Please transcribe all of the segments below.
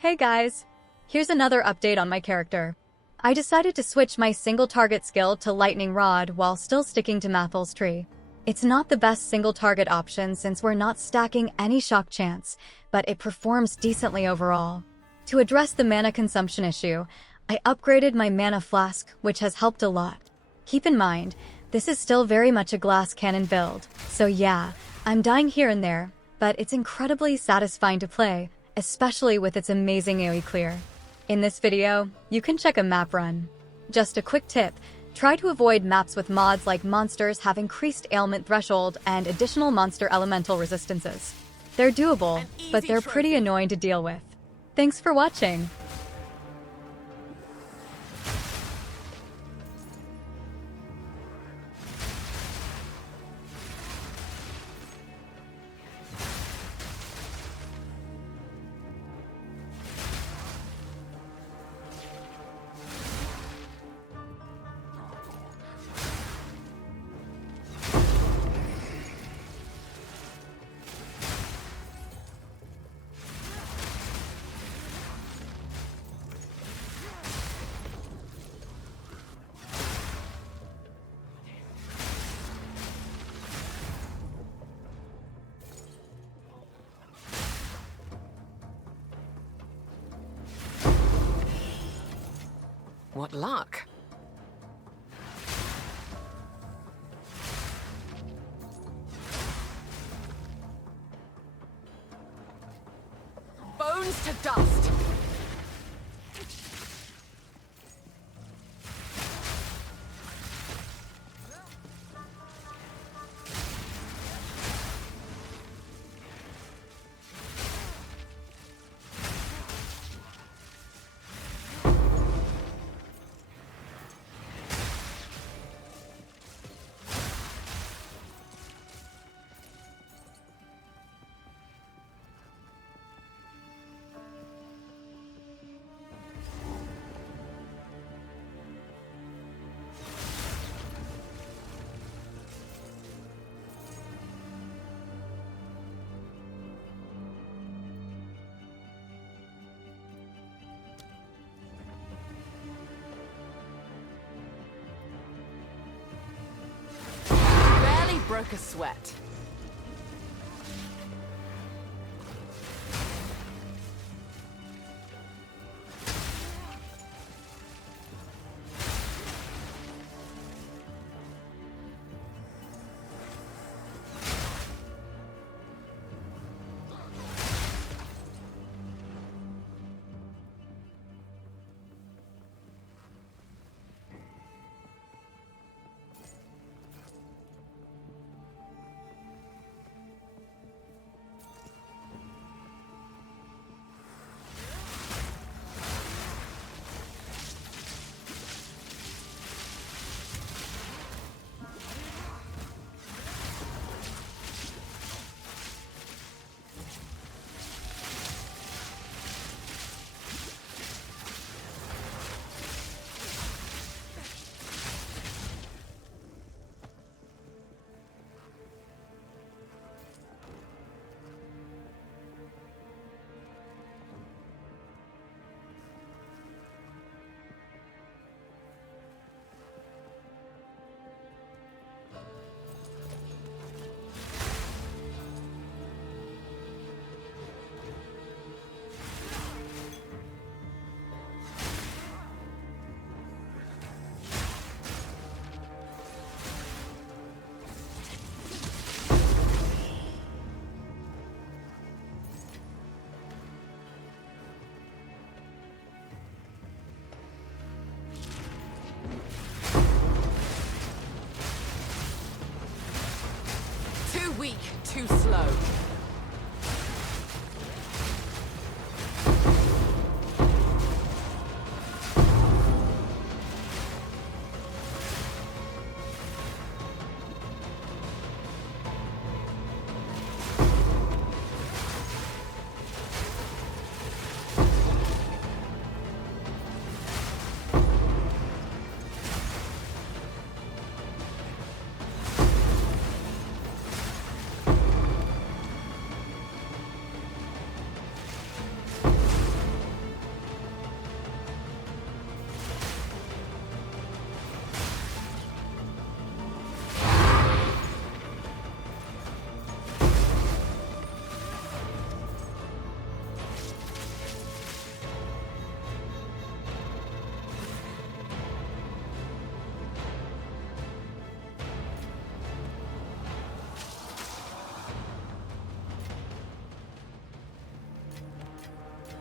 Hey guys! Here's another update on my character. I decided to switch my single target skill to Lightning Rod while still sticking to Mathel's Tree. It's not the best single target option since we're not stacking any shock chance, but it performs decently overall. To address the mana consumption issue, I upgraded my mana flask, which has helped a lot. Keep in mind, this is still very much a glass cannon build, so yeah, I'm dying here and there, but it's incredibly satisfying to play, especially with its amazing AoE clear. In this video, you can check a map run. Just a quick tip, try to avoid maps with mods like monsters have increased ailment threshold and additional monster elemental resistances. They're doable, but they're pretty annoying to deal with. Thanks for watching! What luck? Bones to dust! Broke a sweat. Too weak, too slow.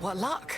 What luck?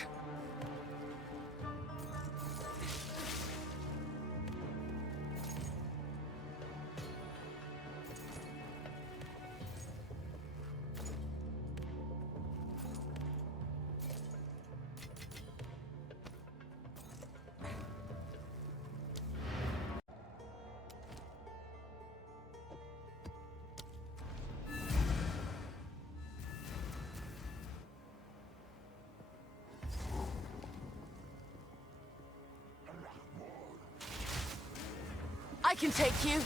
I can take you.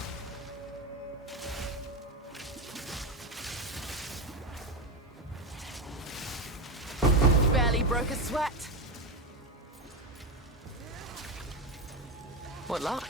Barely broke a sweat. What luck?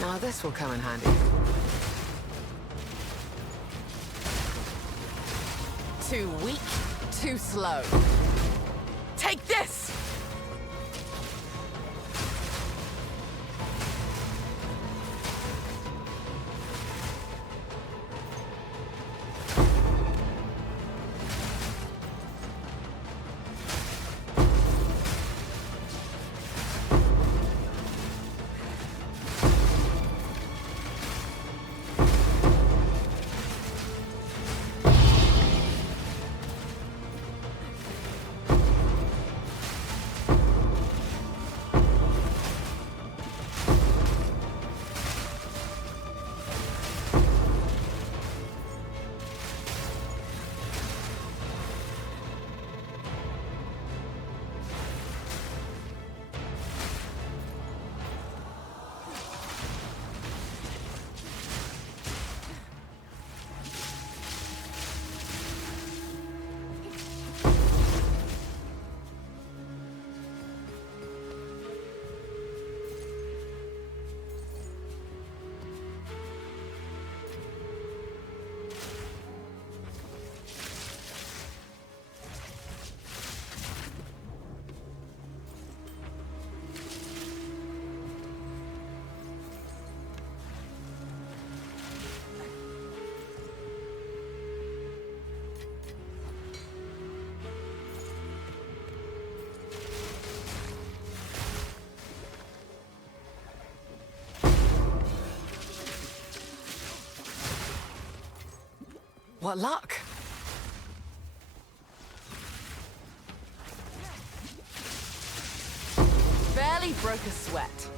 Now this will come in handy. Too weak, too slow. Take this! What luck? Barely broke a sweat.